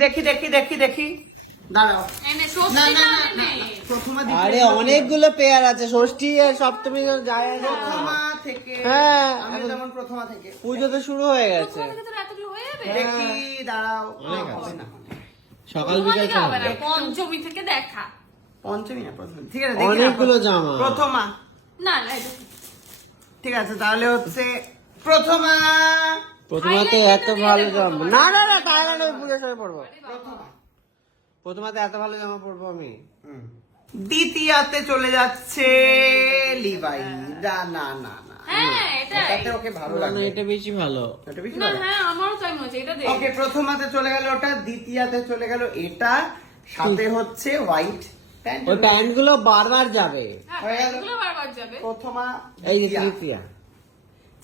দেখি দেখি দেখি দেখি। দাঁড়াও। না না না না, না, এনে না, প্রথমা আরে অনেকগুলো পেয়ার আছে ষষ্ঠী আর সপ্তমী যায় প্রথমা থেকে হ্যাঁ, আমি যেমন প্রথমা থেকে। পুজো তো শুরু হয়ে গেছে। হয়ে যাবে। দেখি দাঁড়াও। সকাল বিকাল। পঞ্চমী থেকে দেখা। পঞ্চমী না প্রথমা। ঠিক আছে অনেকগুলো জামা। প্রথমা। না না ঠিক আছে তাহলে হচ্ছে প্রথমা। প্রথমাতে এত ভালো জামা না না না না আমি পুজোর সময় পড়ব। প্রথমাতে এত ভালো জামা পড়ব আমি। হুম। দ্বিতীয়াতে চলে যাচ্ছে লিভাই না না না না। হ্যাঁ এটাতে ওকে ভালো এটা বেশি ভালো। এটা বেশি ভালো? হ্যাঁ আমারও তাই মনে এটা দেখ। ওকে প্রথমাতে চলে গেল ওটা দ্বিতীয়াতে চলে গেল এটা সাথে হচ্ছে হোয়াইট ওই প্যান্টগুলো বারবার যাবে। হ্যাঁ গেল। বারবার যাবে। প্রথমা এই দ্বিতীয়া।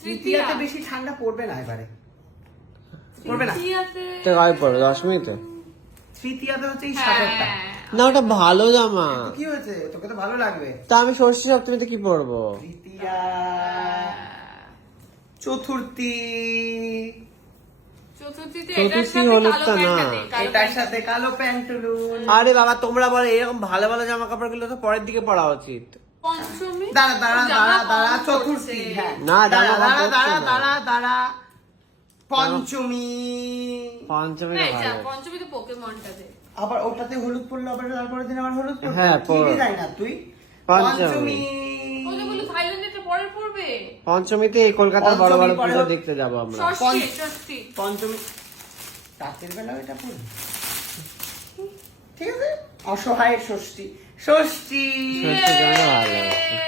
তৃতীয়া তৃতীয়া। তৃতীয়াতে বেশি ঠান্ডা পড়বে না এবারে। পড়বে না? তৃতীয়াতে তো কয় পড়বে দশ মিনিটে তৃতীয়াতে হচ্ছে এই হ্যাঁ। না ওটা ভালো জামা। কি হয়েছে? তোকে তো ভালো লাগবে। তা আমি ষষ্ঠী সপ্তমীতে কি পরবো? তৃতীয়া। চতুর্থী। চতুর্থীতে চতুর্থী তা না। এটার সাথে কালো প্যান্টুলুন আরে বাবা তোমরা বলো এরকম ভালো ভালো জামা কাপড়গুলো তো পরের দিকে পরা উচিত। পঞ্চমী? দাঁড়া দাঁড়া দাঁড়া দাঁড়া চতুর্থী হ্যাঁ। না, দাঁড়া দাঁড়া দাঁড়া দাঁড়া দাঁড়া পঞ্চমী। পঞ্চমী এই যা, ভালো। পঞ্চমীতে পোকেমনটা আবার ওটাতে হলুদ পড়ল আবার তারপরের দিন আবার হলুদ পড়ল। হ্যাঁ। ডিজাইনার তুই? পঞ্চমী। পঞ্চমী। পঞ্চমীতে কলকাতার বড় বড় পুজো দেখতে যাব আমরা। পঞ্চমী রাতের বেলা এটা পড়বে। ঠিক আছে? অসহায় ষষ্ঠী। ষষ্ঠী। ষষ্ঠীর জন্য ভালো লাগছে।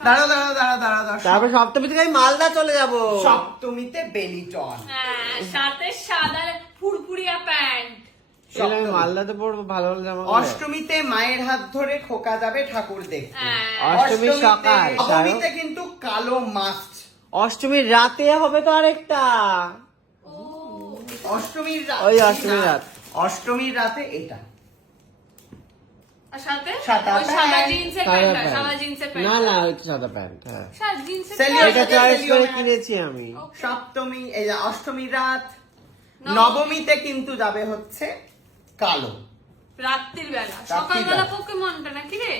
দাঁড়া দাঁড়া দাঁড়া দাঁড়া দাঁড়া তারপর সপ্তমী থেকে আমি মালদা চলে যাব। সপ্তমীতে বেলিটন। হ্যাঁ সাথে সাদা ফুরফুরিয়া প্যান্ট। মালদাতে পড়ব ভালো ভালো জামা অষ্টমীতে মায়ের হাত ধরে খোকা যাবে ঠাকুর দেখতে। হ্যাঁ। অষ্টমী সকাল নবমীতে কিন্তু কালো মাস্ট অষ্টমীর রাতে হবে তো আরেকটা। অষ্টমীর রাত ওই অষ্টমীর রাত। অষ্টমীর রাতে এটা। সাথে? সাদা সাদা জিন্সের প্যান্ট। সাদা জিন্সের প্যান্ট না না ওই সাদা প্যান্ট হ্যাঁ। সাদা জিন্সের প্যান্ট এটা চয়েস করে কিনেছি আমি। সপ্তমী এই যে রাত নবমীতে কিন্তু যাবে হচ্ছে কালো। রাত্রির বেলা। সকালবেলা বেলা। পোকেমনটা নাকি? রে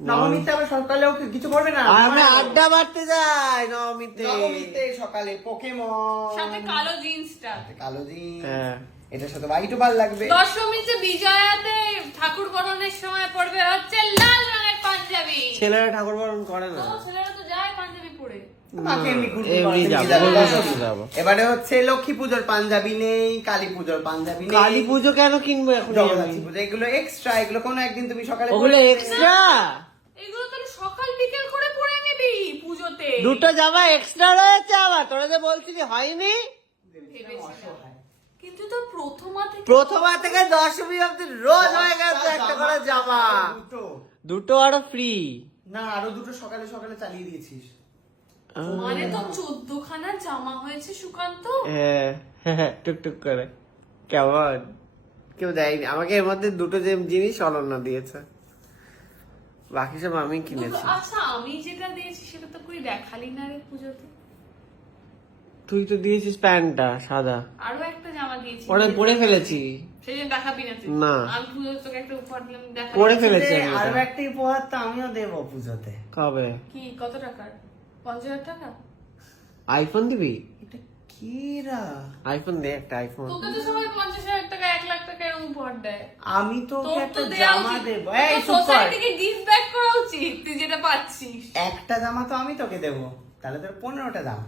নবমীতে আবার সকালেও কিছু করবে না? আমরা আড্ডা মারতে যাই নবমীতে। নবমীতে সকালে পোকেমন সাথে কালো জিন্সটা কালো জিন্স হ্যাঁ। এটার সাথে হোয়াইটও ভালো লাগবে। দশমীতে বিজয়াতে ঠাকুর বরণের সময় পড়বে হচ্ছে লাল রঙের পাঞ্জাবি। ছেলেরা ঠাকুর বরণ করে না। ছেলেরা তো যায় পাঞ্জাবি পরে। এবারে হচ্ছে লক্ষ্মী পুজোর পাঞ্জাবি নেই কালী পুজোর পাঞ্জাবি নেই। কালী পুজো কেন কিনবো এখন জগদ্ধাত্রী পুজো এগুলো এক্সট্রা এগুলো কোনো একদিন তুমি সকালে ওগুলো এক্সট্রা এগুলো তো সকাল বিকেল করে পরে নিবি পুজোতে। দুটো জামা এক্সট্রা রয়েছে আবার তোরা যে বলছিলি হয়নি? ভেবেছিলাম। কিন্তু তো প্রথমা থেকে প্রথমা থেকে দশমী অব্দি রোজ হয়ে গেছে একটা করে জামা। দুটো। দুটো আরও ফ্রি। না আরও দুটো সকালে সকালে চালিয়ে দিয়েছিস। মানে তো চোদ্দ খানা জামা হয়েছে সুকান্ত। হ্যাঁ হ্যাঁ, টুকটুক করে। কেমন? কেউ দেয়নি। আমাকে এর মধ্যে দুটো যে জিনিস অনন্য দিয়েছে। বাকি সব আমি কিনেছি। আচ্ছা আমি যেটা দিয়েছি সেটা তো কই দেখালি না রে পুজোতে। তুই তো দিয়েছিস প্যান্টটা সাদা। আরও একটা জামা দিয়েছি। ওটা পরে ফেলেছি। জন্য দেখাবি না না। আমি পুজো তোকে একটা উপহার দিলাম দেখা পরে ফেলেছি আরও একটা উপহার তো আমিও দেবো পুজোতে। কবে? কি কত টাকার পঞ্চাশ হাজার টাকা? আইফোন দিবি? এটা কি রা? আইফোন দে একটা আইফোন। তোকে তো সবাই পঞ্চাশ হাজার টাকা এক লাখ টাকা এরকম দেয়। আমি তো একটা জামা উচিত। দেবো। এই সোসাইটিকে গিফট ব্যাক করা উচিত তুই যেটা পাচ্ছিস। একটা জামা তো আমি তোকে দেবো। তাহলে তোর পনেরোটা জামা